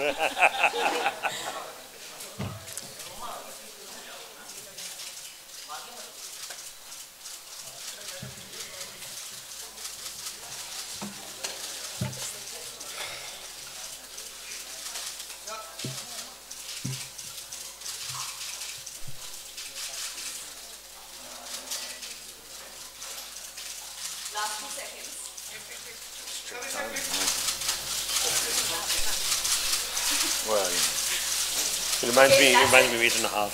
Well, it reminds me of 8.5.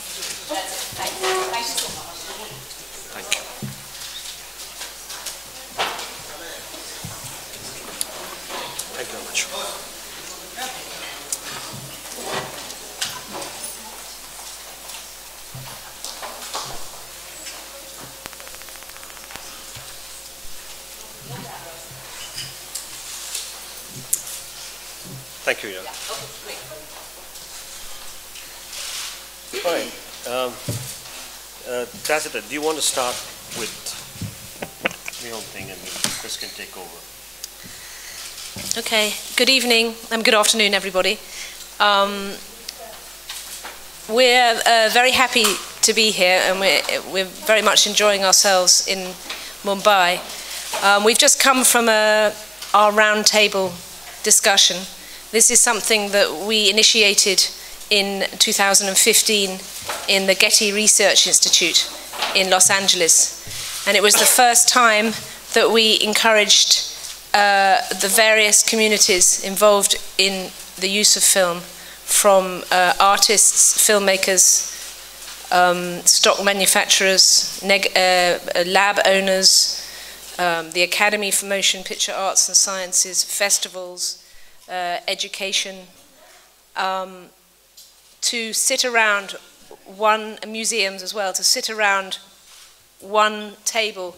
Thank you so much. Thank you. Thank you very much. Thank you, Ida. Fine. Tacita, do you want to start with the whole thing and Chris can take over? Okay. Good evening and good afternoon, everybody. We're very happy to be here, and we're very much enjoying ourselves in Mumbai. We've just come from our roundtable discussion. This is something that we initiated in 2015 in the Getty Research Institute in Los Angeles. And it was the first time that we encouraged the various communities involved in the use of film, from artists, filmmakers, stock manufacturers, lab owners, the Academy for Motion Picture Arts and Sciences, festivals, education, to sit around museums as well, to sit around one table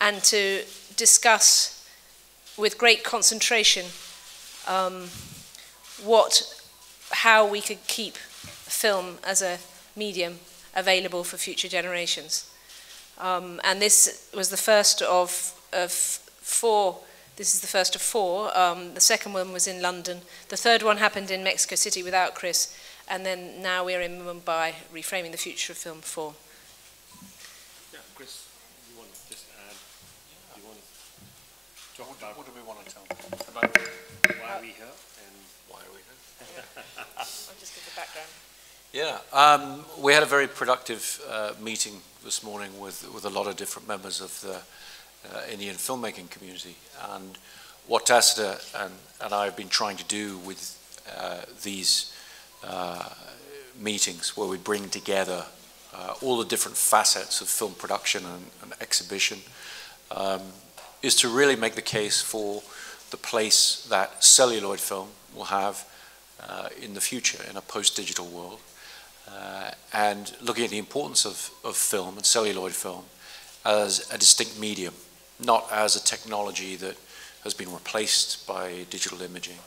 and to discuss with great concentration how we could keep film as a medium available for future generations. And this was the first of four. This is the first of four. The second one was in London. The third one happened in Mexico City without Chris. And then now we're in Mumbai, Reframing the Future of Film 4. Yeah, Chris, you want to just add? You want to talk about what do we want to tell about why are we here and why are we here? I'll just give the background. Yeah, we had a very productive meeting this morning with a lot of different members of the Indian filmmaking community, and what Tacita and I have been trying to do with these meetings, where we bring together all the different facets of film production and exhibition, is to really make the case for the place that celluloid film will have in the future in a post-digital world, and looking at the importance of film and celluloid film as a distinct medium, not as a technology that has been replaced by digital imaging,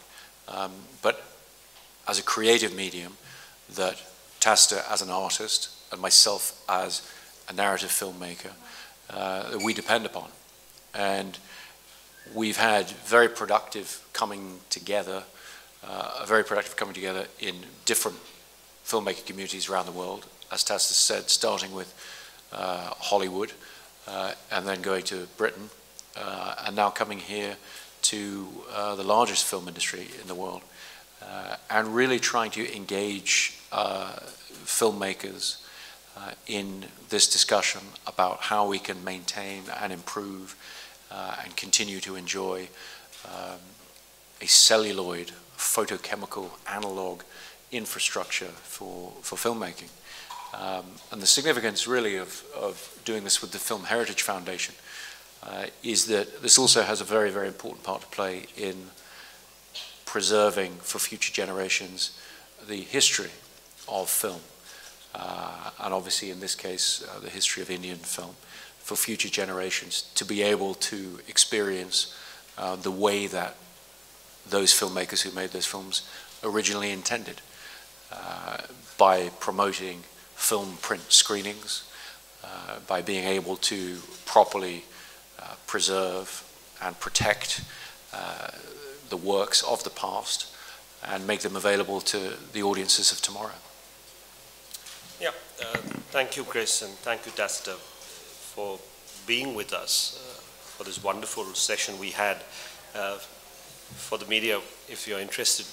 but as a creative medium that Tacita as an artist and myself as a narrative filmmaker that we depend upon. And we've had very productive coming together, in different filmmaking communities around the world, as Tacita said, starting with Hollywood, and then going to Britain, and now coming here to the largest film industry in the world, and really trying to engage filmmakers in this discussion about how we can maintain and improve and continue to enjoy a celluloid, photochemical, analog infrastructure for filmmaking. And the significance really of doing this with the Film Heritage Foundation is that this also has a very, very important part to play in preserving for future generations the history of film, and obviously in this case the history of Indian film, for future generations to be able to experience the way that those filmmakers who made those films originally intended, by promoting film print screenings, by being able to properly preserve and protect the works of the past, and make them available to the audiences of tomorrow. Yeah, thank you, Chris, and thank you, Tacita, for being with us for this wonderful session we had. For the media, if you're interested,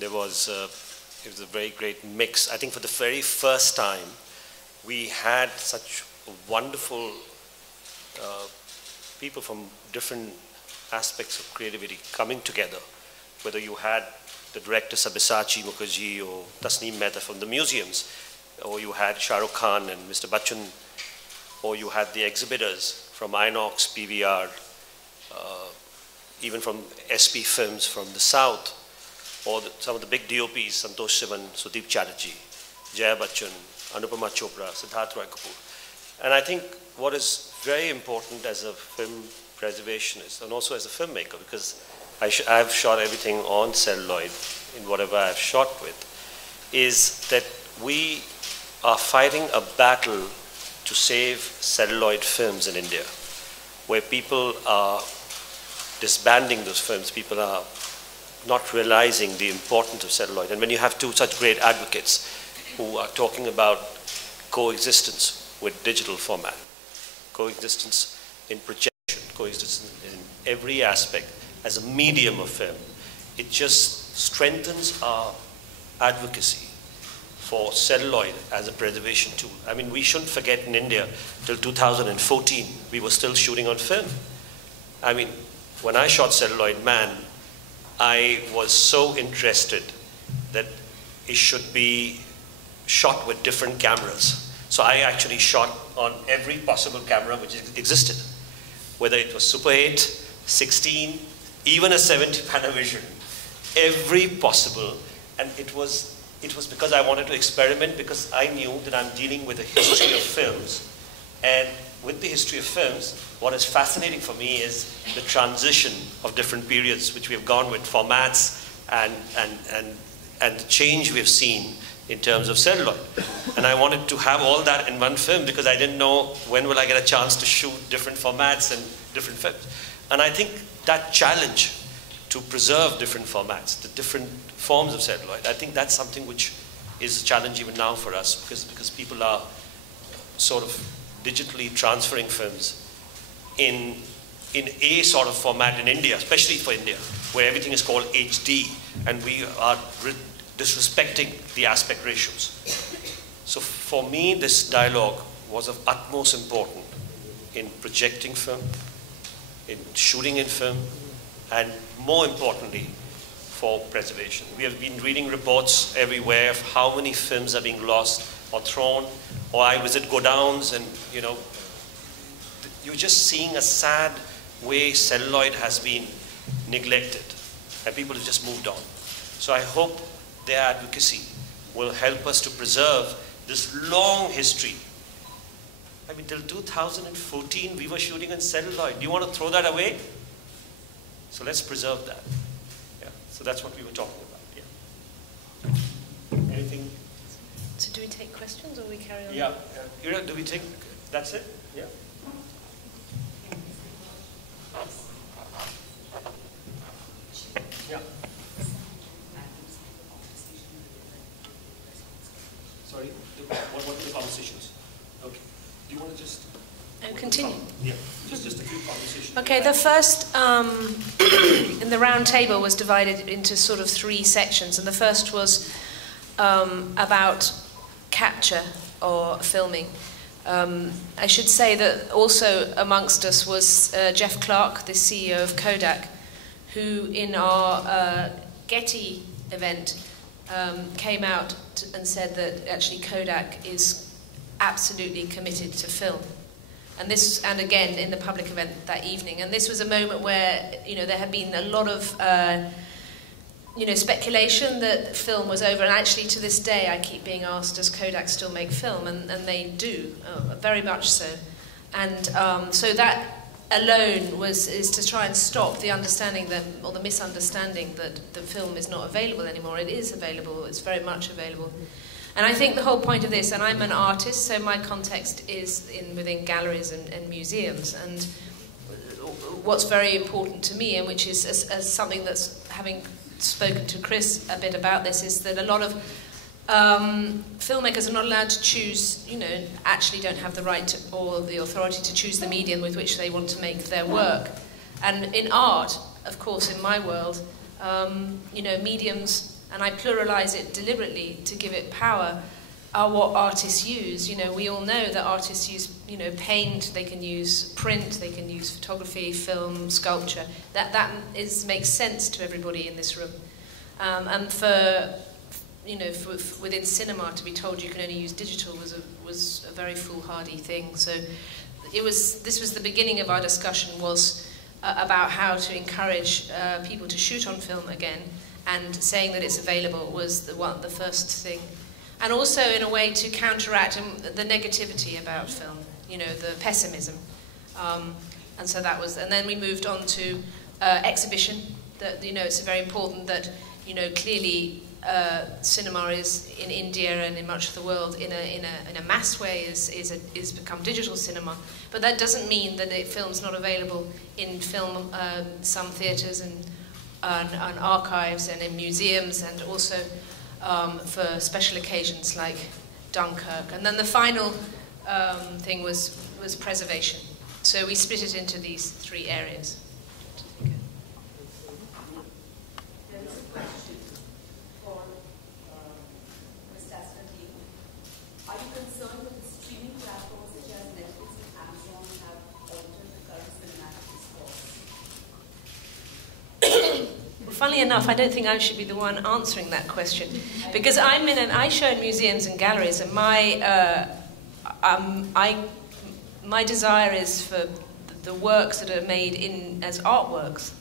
it was a very great mix. I think for the very first time, we had such wonderful people from different aspects of creativity coming together, whether you had the director Sabyasachi Mukherjee or Tasneem Mehta from the museums, or you had Shah Rukh Khan and Mr. Bachchan, or you had the exhibitors from Inox, PVR, even from SP Films from the South, or some of the big DOPs, Santosh Sivan, Sudeep Chatterjee, Jaya Bachchan, Anupama Chopra, Siddharth Roy Kapoor. And I think what is very important as a film preservationist and also as a filmmaker, because I've shot everything on celluloid in whatever I've shot with, is that we are fighting a battle to save celluloid films in India, where people are disbanding those films. People are not realizing the importance of celluloid. And when you have two such great advocates who are talking about coexistence with digital format, coexistence in projection, coexistence in every aspect as a medium of film, it just strengthens our advocacy for celluloid as a preservation tool. I mean, we shouldn't forget in India, till 2014, we were still shooting on film. I mean, when I shot Celluloid Man, I was so interested that it should be shot with different cameras. So I actually shot on every possible camera which existed, whether it was Super 8, 16, even a 70 Panavision, every possible. And it was because I wanted to experiment, because I knew that I'm dealing with a history of films. And with the history of films, what is fascinating for me is the transition of different periods which we have gone with formats and the change we've seen in terms of celluloid. And I wanted to have all that in one film because I didn't know when will I get a chance to shoot different formats and different films. And I think that challenge to preserve different formats, the different forms of celluloid, I think that's something which is a challenge even now for us, because people are sort of digitally transferring films in a sort of format in India, especially for India, where everything is called HD, and we are disrespecting the aspect ratios. So for me, this dialogue was of utmost importance in projecting film, in shooting in film, and more importantly, for preservation. We have been reading reports everywhere of how many films are being lost or thrown, or I visit godowns and, you know, you're just seeing a sad way celluloid has been neglected and people have just moved on. So I hope their advocacy will help us to preserve this long history. I mean, till 2014, we were shooting in celluloid. Do you want to throw that away? So let's preserve that. Yeah. So that's what we were talking about. Yeah. Anything? So do we take questions or we carry on? Yeah. Ira, do we take? That's it? Yeah. Yeah. Sorry, what were the conversations? Okay. Do you want to just... continue? Yeah, just a few conversations. Okay, the first in the round table was divided into sort of three sections, and the first was about capture or filming. I should say that also amongst us was Jeff Clark, the CEO of Kodak, who in our Getty event came out and said that actually Kodak is absolutely committed to film. And this, and again in the public event that evening, and this was a moment where, you know, there had been a lot of you know, speculation that film was over, and actually to this day I keep being asked, does Kodak still make film? And they do, very much so. And so that alone is to try and stop the understanding that, or the misunderstanding that the film is not available anymore. It is available, it's very much available. And I think the whole point of this, and I'm an artist, so my context is within galleries and museums, and what's very important to me, and which is as something that's having spoken to Chris a bit about this, is that a lot of filmmakers are not allowed to choose, actually don't have the right or the authority to choose the medium with which they want to make their work. And in art, of course, in my world, mediums, and I pluralize it deliberately to give it power, are what artists use. We all know that artists use, paint, they can use print, they can use photography, film, sculpture. That makes sense to everybody in this room. And within cinema, to be told you can only use digital was a very foolhardy thing. So this was the beginning of our discussion, was about how to encourage people to shoot on film again, and saying that it's available was the first thing. And also, in a way, to counteract the negativity about film, the pessimism. And so that was, and then we moved on to exhibition. That it's very important that clearly cinema is in India and in much of the world in a mass way is become digital cinema. But that doesn't mean that film's not available in some theatres and archives and in museums, and also for special occasions like Dunkirk. And then the final thing was preservation. So we split it into these three areas. There is a question for Ms. Tacita team. Are you concerned that the streaming platforms such as Netflix and Amazon have altered the current cinematic discourse? Well, funnily enough, I don't think I should be the one answering that question, because I show in museums and galleries, and my desire is for the works that are made as artworks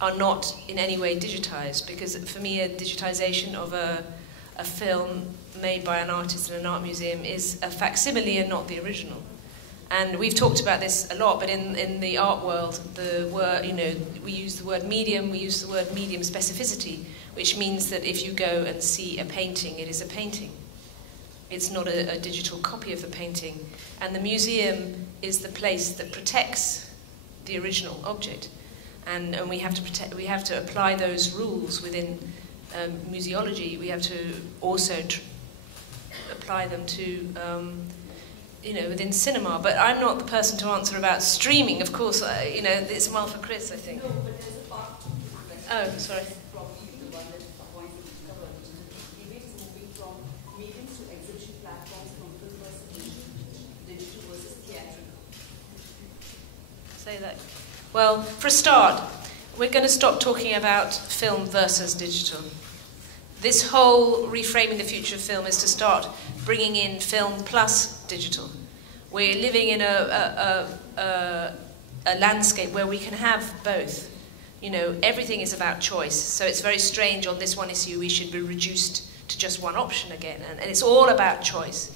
are not in any way digitized, because for me a digitization of a film made by an artist in an art museum is a facsimile and not the original. And we've talked about this a lot, but in the art world, we use the word medium, we use the word medium specificity, which means that if you go and see a painting, it is a painting. It's not a digital copy of the painting. And the museum is the place that protects the original object. And we have to apply those rules within museology. We have to also apply them to within cinema. But I'm not the person to answer about streaming. Of course, it's more for Chris, I think. No, but there's a part to the question. Oh, sorry. Probably the one that points that we covered. Debate is moving from mediums to exhibition platforms, from film versus digital versus theatrical. Say that. Well, for a start, we're going to stop talking about film versus digital. This whole reframing the future of film is to start bringing in film plus digital. We're living in a landscape where we can have both. Everything is about choice. So it's very strange on this one issue we should be reduced to just one option again. And it's all about choice.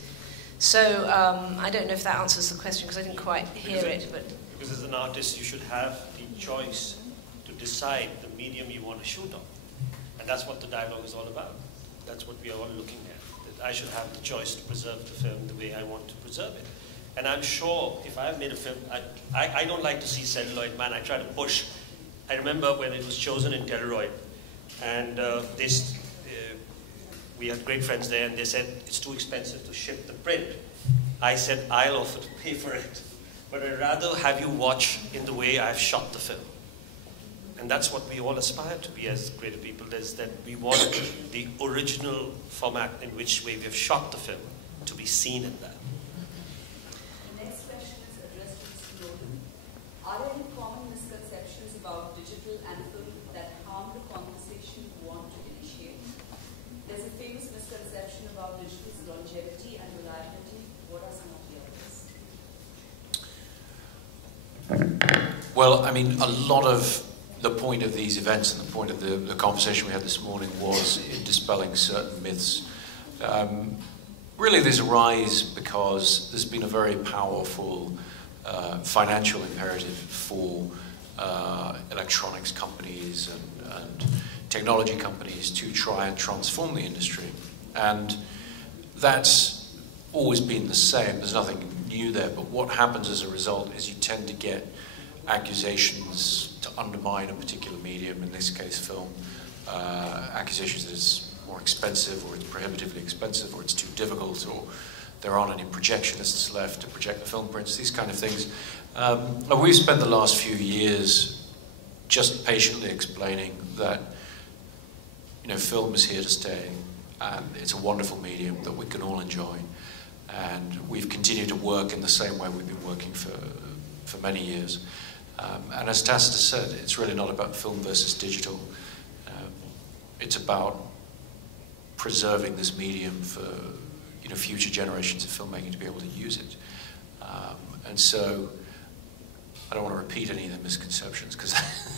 So I don't know if that answers the question, because I didn't quite hear it. Because as an artist, you should have the choice to decide the medium you want to shoot on. And that's what the dialogue is all about. That's what we are all looking at. That I should have the choice to preserve the film the way I want to preserve it. And I'm sure if I've made a film, I don't like to see celluloid, man. I try to push. I remember when it was chosen in Telluroid, and we had great friends there, and they said, it's too expensive to ship the print. I said, I'll offer to pay for it. But I'd rather have you watch in the way I've shot the film. And that's what we all aspire to be as creative people, is that we want the original format in which way we have shot the film to be seen in that. The next question is addressed to Mr. Nolan. Are there any common misconceptions about digital and film that harm the conversation you want to initiate? There's a famous misconception about digital's longevity and reliability. What are some of the others? Well, I mean, a lot of the point of these events and the point of the conversation we had this morning was in dispelling certain myths. Really, there's a rise because there's been a very powerful financial imperative for electronics companies and technology companies to try and transform the industry. And that's always been the same. There's nothing new there. But what happens as a result is you tend to get accusations to undermine a particular medium, in this case film, accusations that it's more expensive, or it's prohibitively expensive, or it's too difficult, or there aren't any projectionists left to project the film prints, these kind of things. We've spent the last few years just patiently explaining that, you know, film is here to stay, and it's a wonderful medium that we can all enjoy. And we've continued to work in the same way we've been working for many years. And as Tacita said, it's really not about film versus digital. It's about preserving this medium for, you know, future generations of filmmaking to be able to use it. And so I don't want to repeat any of the misconceptions because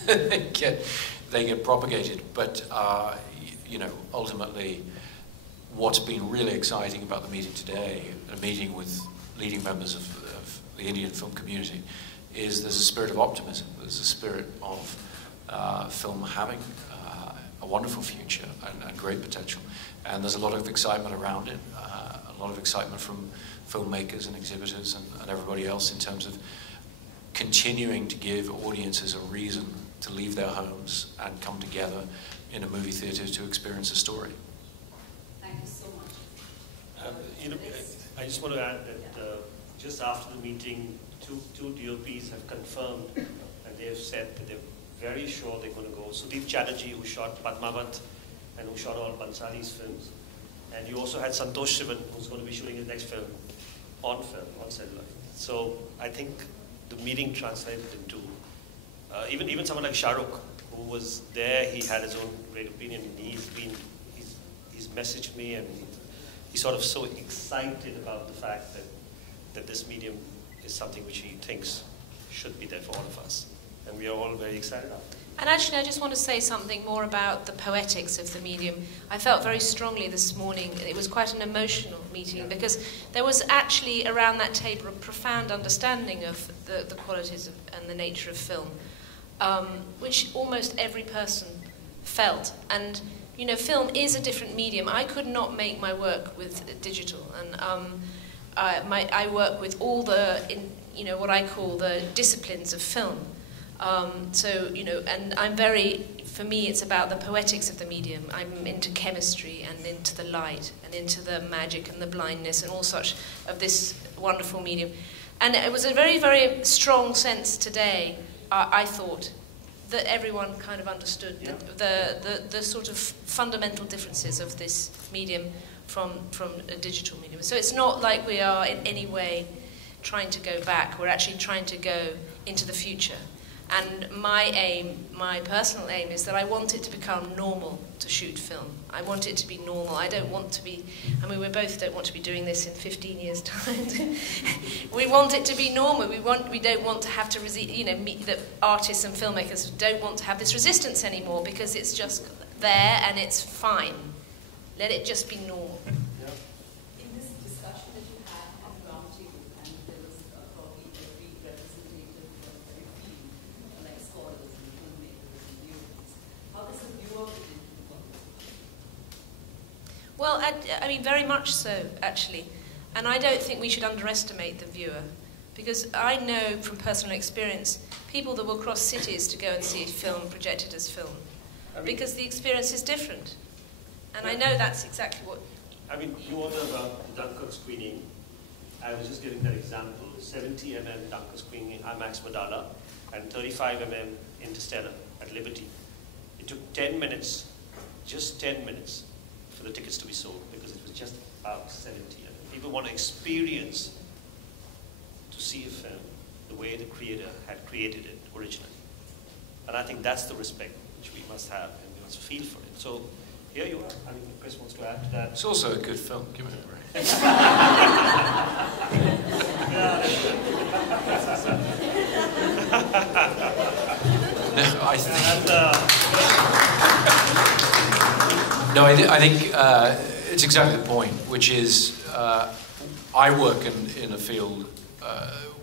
they get propagated. But you know, ultimately, what's been really exciting about the meeting today, a meeting with leading members of the Indian film community, is there's a spirit of optimism. There's a spirit of film having a wonderful future and great potential. And there's a lot of excitement around it, a lot of excitement from filmmakers and exhibitors and everybody else in terms of continuing to give audiences a reason to leave their homes and come together in a movie theater to experience a story. Thank you so much. You know, I just want to add that just after the meeting, two DOPs have confirmed, and they have said that they're very sure they're going to go. Sudeep Chatterjee, who shot Padmavat and who shot all Bhansali's films. And you also had Santosh Sivan, who's going to be shooting his next film, on celluloid. So I think the meeting translated into, even someone like Shah Rukh, who was there, he had his own great opinion. He's messaged me, and he's sort of so excited about the fact that this medium is something which he thinks should be there for all of us. And we are all very excited about it. And actually, I just want to say something more about the poetics of the medium. I felt very strongly this morning, it was quite an emotional meeting, because there was actually around that table a profound understanding of the qualities and the nature of film, which almost every person felt. And, you know, film is a different medium. I could not make my work with digital, and I work with all the, you know, what I call the disciplines of film. So, you know, and for me, it's about the poetics of the medium. I'm into chemistry and into the light and into the magic and the blindness and all such of this wonderful medium. And it was a very, very strong sense today, I thought, that everyone kind of understood the sort of fundamental differences of this medium from a digital medium. So it's not like we are in any way trying to go back. We're actually trying to go into the future. And my personal aim is that I want it to become normal to shoot film. I want it to be normal. I don't want to be, I mean, we both don't want to be doing this in 15 years' time. We want it to be normal. We don't want to have to, you know, the artists and filmmakers don't want to have this resistance anymore, because it's just there and it's fine. Let it just be normal. Well, I mean, very much so, actually. And I don't think we should underestimate the viewer, because I know from personal experience people that will cross cities to go and see a film projected as film, because the experience is different. And I know that's exactly what... I mean, you ordered about the Dunkirk screening. I was just giving that example. 70 mm Dunkirk screening IMAX Madala and 35 mm Interstellar at Liberty. It took 10 minutes, just 10 minutes, for the tickets to be sold, because it was just about 70. And people want to experience, to see a film the way the creator had created it originally. And I think that's the respect which we must have, and we must feel for it. So here you are. I mean, if Chris wants to add to that. It's also a good film. Give it a break. No, I think it's exactly the point, which is I work in a field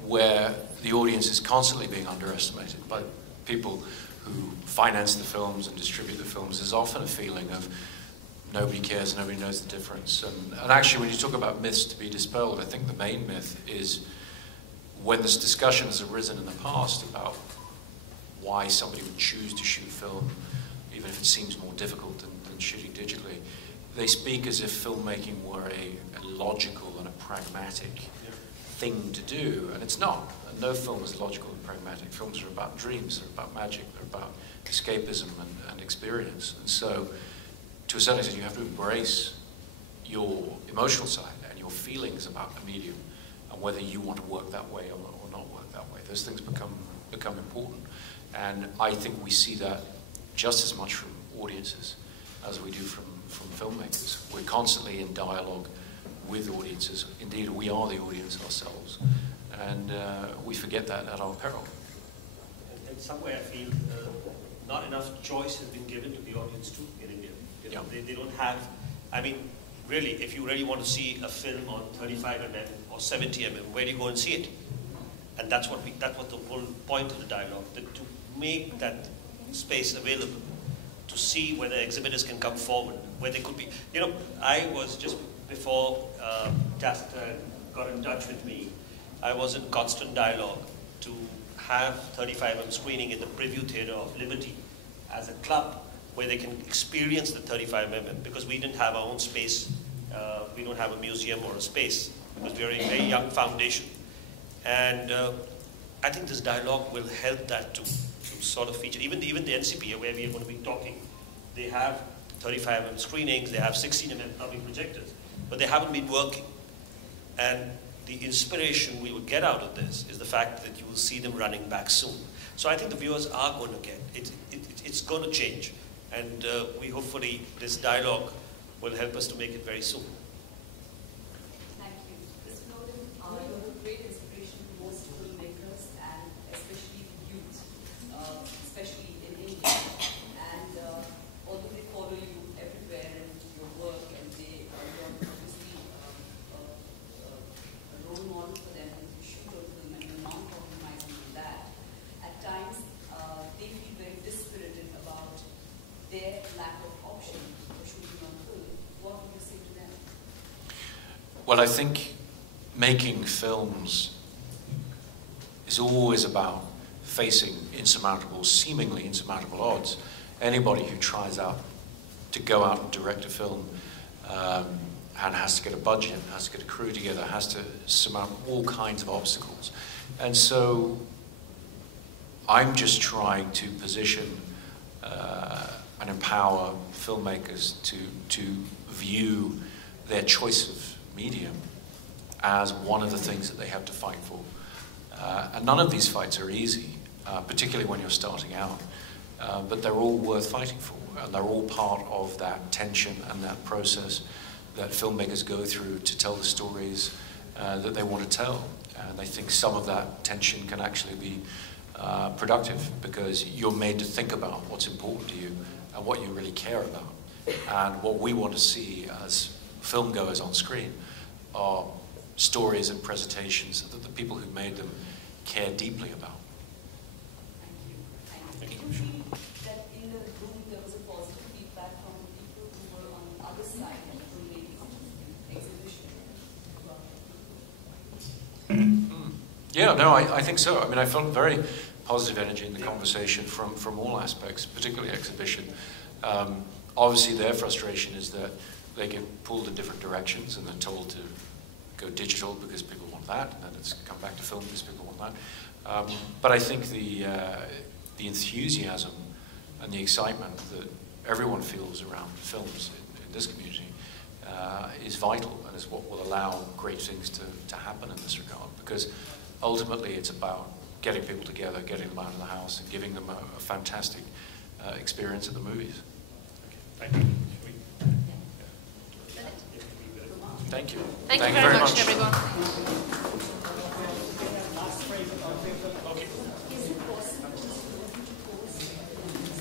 where the audience is constantly being underestimated by people who finance the films and distribute the films. There's often a feeling of nobody cares, nobody knows the difference. And actually, when you talk about myths to be dispelled, I think the main myth is when this discussion has arisen in the past about why somebody would choose to shoot film even if it seems more difficult than shooting digitally, they speak as if filmmaking were a logical and a pragmatic thing to do, and it's not. And no film is logical and pragmatic. Films are about dreams, they're about magic, they're about escapism and experience. And so, to a certain extent, you have to embrace your emotional side and your feelings about the medium, and whether you want to work that way or not work that way. Those things become important. And I think we see that just as much from audiences as we do from filmmakers. We're constantly in dialogue with audiences. Indeed, we are the audience ourselves. And we forget that at our peril. And somewhere I feel not enough choice has been given to the audience too in India. You know, they don't have, I mean, really, if you really want to see a film on 35mm or 70mm, where do you go and see it? And that was the whole point of the dialogue, that to make that space available, to see whether exhibitors can come forward, where they could be. You know, I was just before Tacita got in touch with me, I was in constant dialogue to have 35mm screening in the preview theater of Liberty as a club where they can experience the 35mm, because we didn't have our own space. We don't have a museum or a space because we are a very young foundation. And I think this dialogue will help that to sort of feature. Even the NCP, where we are going to be talking, they have 35mm screenings, they have 16mm public projectors, but they haven't been working. And the inspiration we will get out of this is the fact that you will see them running back soon. So I think the viewers are going to get it. It's going to change, and we hopefully this dialogue will help us to make it very soon. Thank you. Christopher Nolan, you're a great inspiration to most filmmakers and especially youth, especially in India. And although they follow you everywhere in your work, and they are obviously a role model for them to shoot on film, and you're not compromising on that, at times they feel very dispirited about their lack of option for shooting on film. What would you say to them? Well, I think making films is always about facing insurmountable, seemingly insurmountable odds. Anybody who tries out to go out and direct a film and has to get a budget, has to get a crew together, has to surmount all kinds of obstacles. And so I'm just trying to position and empower filmmakers to view their choice of medium as one of the things that they have to fight for. And none of these fights are easy, particularly when you're starting out, but they're all worth fighting for, and they're all part of that tension and that process that filmmakers go through to tell the stories that they want to tell. And I think some of that tension can actually be productive, because you're made to think about what's important to you and what you really care about. And what we want to see as film goers on screen are stories and presentations that the people who made them care deeply about. Thank you. Did you feel that in the room there was a positive feedback from people who were on the other side of the exhibition? Yeah, no, I think so. I mean, I felt very positive energy in the conversation from all aspects, particularly exhibition. Obviously, their frustration is that they get pulled in different directions and they're told to go digital because people want that, and then it's come back to film because people want that. But I think the enthusiasm and the excitement that everyone feels around films in this community is vital, and is what will allow great things to happen in this regard, because ultimately it's about getting people together, getting them out of the house, and giving them a fantastic experience at the movies. Okay. Thank you. Thank you. Thank you very much, everyone.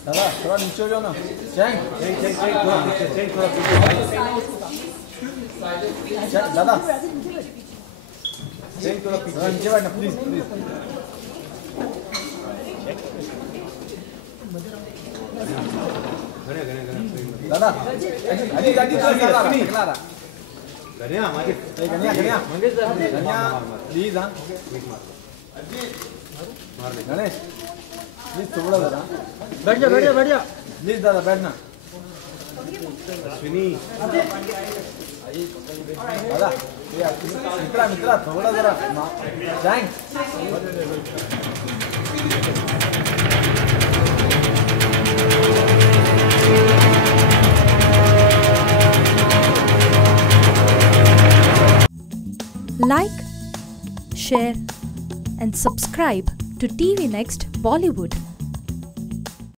दादा थोड़ा नीचे हो जाओ ना Chang थोड़ा नीचे Chang थोड़ा पीछे दादा चैंग थोड़ा नीचे बैठना प्लीज दादा अजी थोड़ा गणिया माजी गणिया प्लीज हाँ गणेश प्लीज थोड़ा दादा बैठ जा प्लीज दादा बैठना दादा मित्रा मित्रा थोड़ा जरा thank Like, share and subscribe to TVNXT Bollywood.